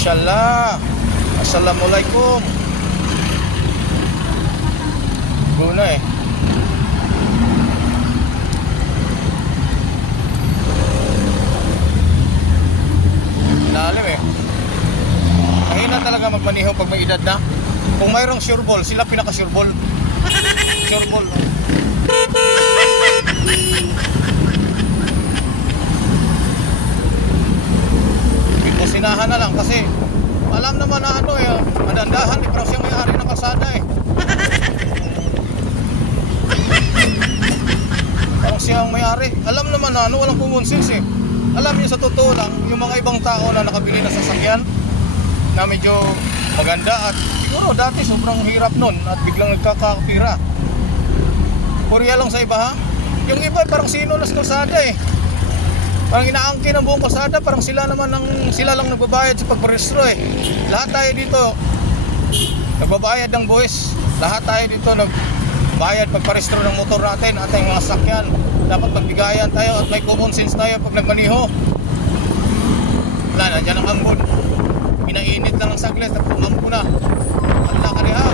Mashallah. Assalamualaikum. Guna eh. Lalim eh. Mahina talaga magmaneho pag may edad na. Kung mayroong sure ball, sila pinaka sure ball. Sure ball. Sinahan na lang kasi alam naman na ano eh, madandahan eh, pero siyang may-ari ng kalsada eh. Parang siyang may-ari. Alam naman na ano, walang common sense eh. Alam niyo sa totoo lang, yung mga ibang tao na nakabili na sasakyan na medyo maganda at siguro dati sobrang hirap nun at biglang nagkakapira. Korea lang sa iba ha. Yung iba parang sino na sa kalsada eh. Parang inaangkin ang buong kalsada, parang sila lang nagbabayad sa pagparehistro eh. Lahat tayo dito nagbabayad ng buwis. Lahat tayo dito nagbayad pagparehistro ng motor natin, ating mga sasakyan. Dapat magbigayan tayo at may common sense tayo pag nagmaneho. Wala, nandiyan ang ambon. Pinainit lang ang saglit at umambo na. Wala ka diha.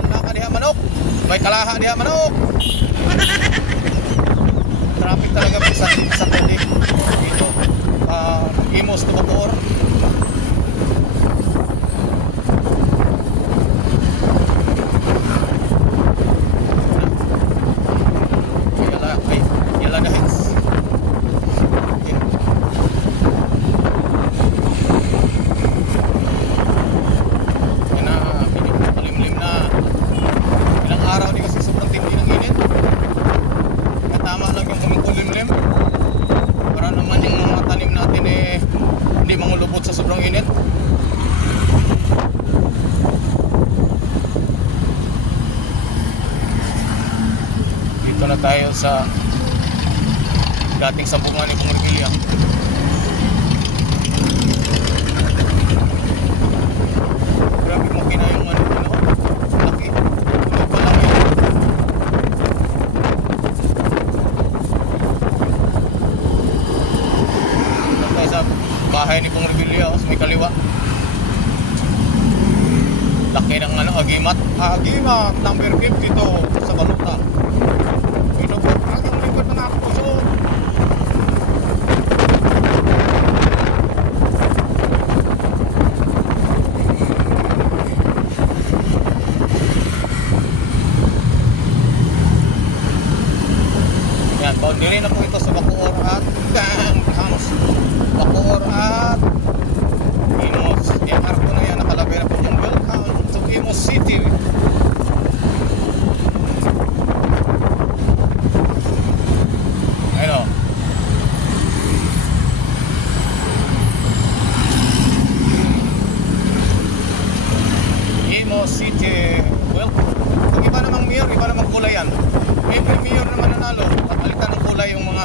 Wala ka diha manok. May kalaha diha manok. Traffic talaga sa tindi dito Imos to Bacoor. Yala na hits. Yan na, palimlim na. Ilang araw di kasi sobrang tindi ng init. Tama lang yung kumikulimlim para naman yung mga tanim natin eh hindi mangulubot sa sobrang init. Dito na tayo sa dating sambungan ni Pong Revilla. Grabe mo yung ano, laki. Tulog pa lang yun. Sa bahay ni Pong Revilla sa may kaliwa. Laki ng ano, agimat number 50 dito sa Baluta. Ito po ang likod ng ako. So yan, boundary na po ito sa Bacoor at Bacoor at Imos. Yan, arko na yan, nakalagay na po yung welcome to Imos City. Ayun o. Imos City. Well, ang iba namang mayor, iba namang kulay yan. Every mayor naman nanalo, papalitan ng kulay yung mga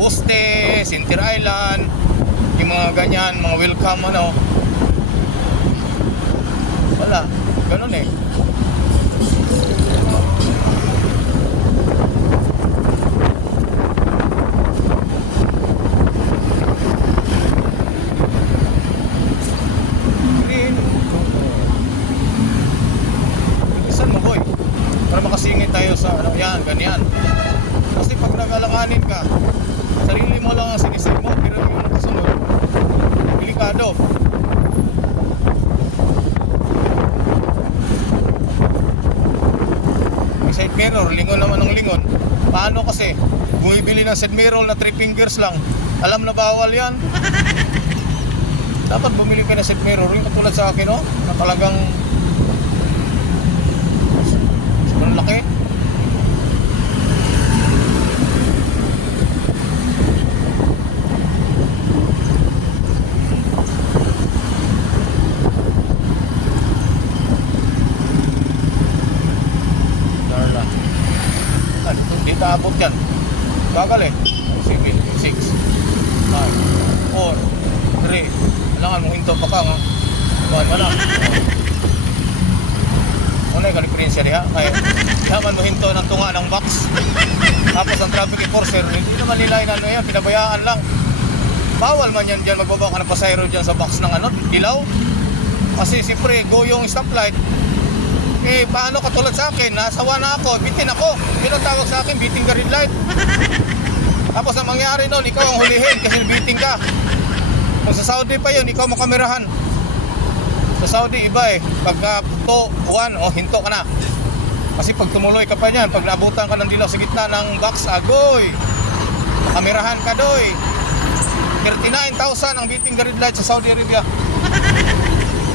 poste, Center Island, yung mga ganyan, mga welcome ano. Wala, ganun eh. Isan mo boy, para makasingit tayo sa ano, yan, ganyan. Kasi pag nag-alanganin ka, sarili mo lang ang sinisig mo, pero yung nakasunod, delikado. May side mirror, lingon naman ng lingon. Paano kasi, bumibili ng side mirror na 3 fingers lang, alam na bawal yan. Dapat bumili ka ng side mirror, yung katulad sa akin, no? Na talagang sobrang laki. Dito abot yan. Bagal eh. 7, 6, 5, 4, 3. Kailangan mo hinto pa ka nga. Buwan mo na. Una yung kaliprinsya niya. Kaya kailangan mo hinto ng tunga ng box. Tapos ang traffic enforcer, hindi naman nila ano yan, pinabayaan lang. bawal man yan dyan magbabaw ka ng pasayro dyan sa box ng ano, dilaw. Kasi siyempre, go yung stoplight. Eh, paano katulad sa akin, nasawa na ako, bitin ako. Pinatawag sa akin, biting ka red light. Tapos ang mangyari nun, ikaw ang hulihin kasi biting ka. Kung sa Saudi pa yun, ikaw makamerahan. Sa Saudi, iba eh. Pagka 2, 1, hinto ka na. Kasi pag tumuloy ka pa niyan, pag naabutan ka ng dilaw sa gitna ng box, agoy. Makamerahan ka doy. 39,000 ang biting ka red light sa Saudi Arabia.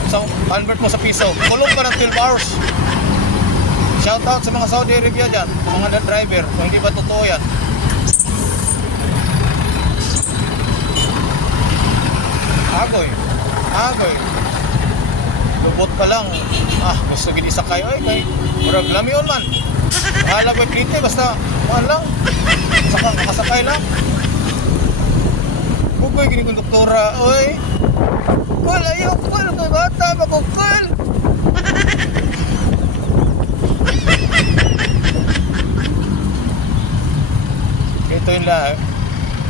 So, convert mo sa piso. Kulong ka ng 12 hours. Shout out sa mga Saudi Arabia dyan, sa mga driver, kung hindi ba totoo yan. Agoy. Lubot pa lang. Gusto gini sakay. Ay, kay murag lami yun man. Bahala ko plite, basta mahal lang. Makasakay lang. Bugoy gini konduktora. Oy. Kul, ayaw, kul. Kay bata, makukul. Ito yung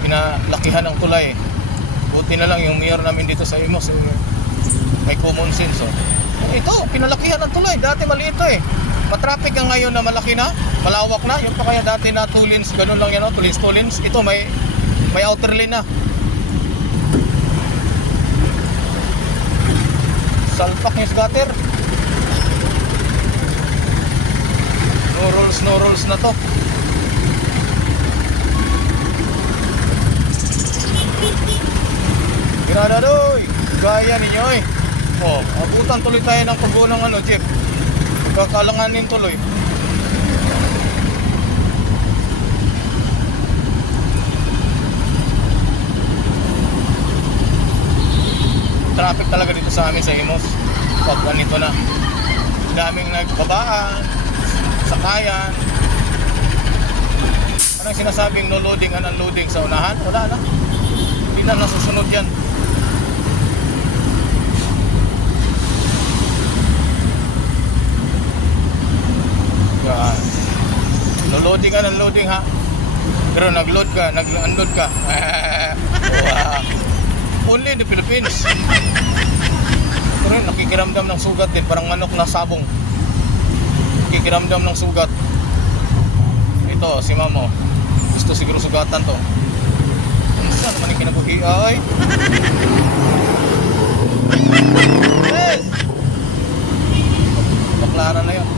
pinalakihan ng tulay. Buti na lang yung mayor namin dito sa Imos may common sense. Ito, pinalakihan ng tulay. Dati maliit ito eh. Matraffic ang ngayon na malaki na, malawak na. Yung pa kaya dati na 2 lanes, ganun lang yan, 2 lanes. Ito may outer lane na. Salpak yung scatter. No rules na to. Grada doy, gaya ninyo eh. Abutan tuloy tayo ng paggunang jeep. Kakalanganin tuloy. Traffic talaga dito sa amin sa Imos. Pag ganito na. Daming nagbabaan, sakayan. Anong sinasabing no loading and unloading sa unahan? Wala na. Hindi na nasusunod yan. Loading ka, unloading ha. Pero nag-load ka, nag-unload ka. Wow. Only in the Philippines. Pero nakikiramdam ng sugat din. Parang manok na sabong. Nakikiramdam ng sugat. Ito, si Mamo. Gusto siguro sugatan to. Saan naman yung kinabuhi? Ay! Yes! Baklaran na yun.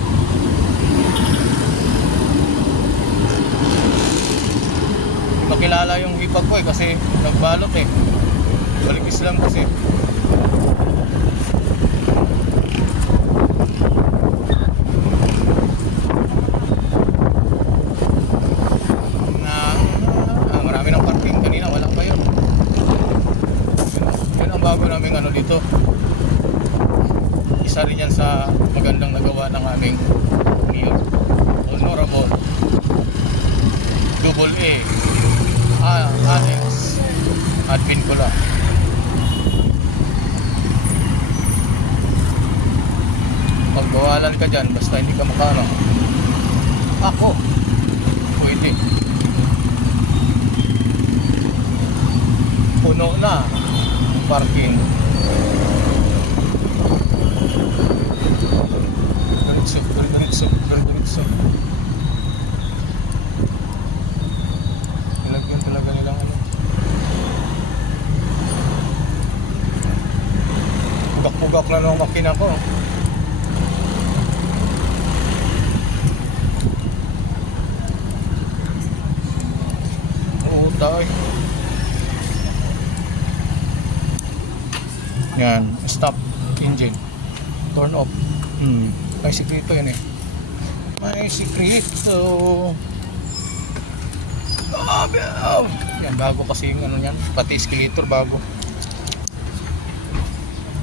Makilala yung hipag ko kasi nagbalot eh. Balik Islam kasi. Marami ng parking kanina, wala pa yun. Yun ang bago naming dito. Isa rin yan sa magandang nagawa ng aming mayor. Honorable AA Alex Advincula. Pagbawalan ka dyan basta hindi ka makano. Ako pwede. Puno na ang parking. Diretso. Nilagyan talaga nilang Pugak-pugak na ng makina ko. Oo, tayo. Yan, stop engine. Turn off. May sikreto yan eh. May sikreto. Yan, bago kasi yung yan. Pati escalator bago.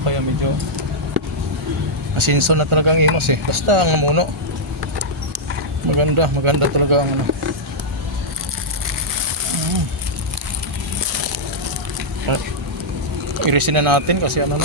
Kaya medyo asinso na talaga ang Imos eh. Basta ang muno. Maganda talaga ang irisin na natin kasi na